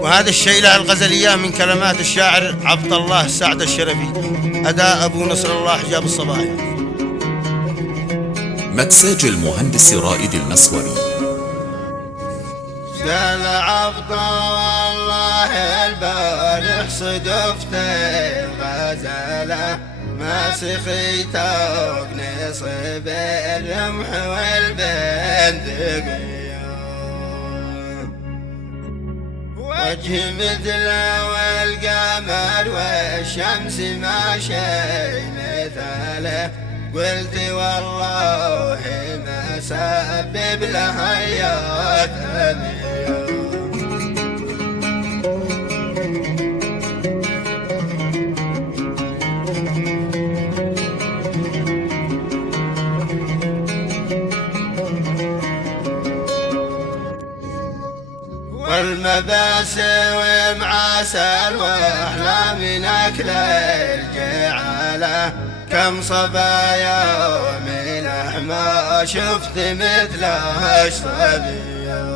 وهذا الشيلة الغزلية من كلمات الشاعر عبد الله السعد الشرفي، أداء أبو نصر الله حجاب الصباحي. مكساج المهندس رائد المصوري. قال عبد الله البارح صدفت الغزالة ما سخيت نصب الرمح والبندقية، وجه مثله والقمر والشمس ما شي مثاله، قلت والله ما سبب لها يا ثانية. والمباسم ومعسل واحلى من اكل الجعاله، كم صبايا ومن احمى شفت مثلها اشطبيه،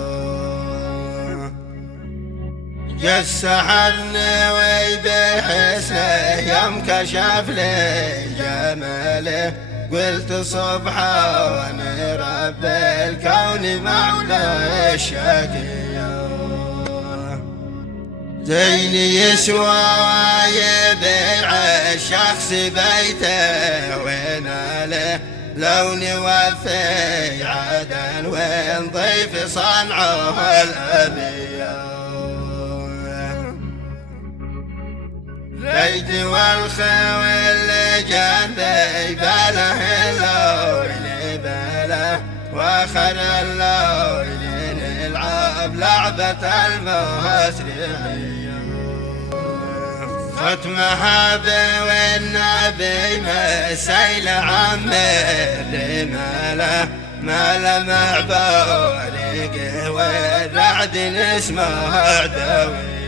جسحني وبحسنه يوم كشف لي جماله، قلت سبحان رب الكون مولى الشقيه، زيني يسوى يبيع الشخص بيته وناله، لو نوفي عدن وين ضيف صنعه الأبيه، ليت والخوي جنبي بله اللويل بله، واخر اللويل نلعب لعبة المسرحية، ختمها والنبي مسيل عم الرمالة، ما لمع بورق والرعد نسمع عدوي.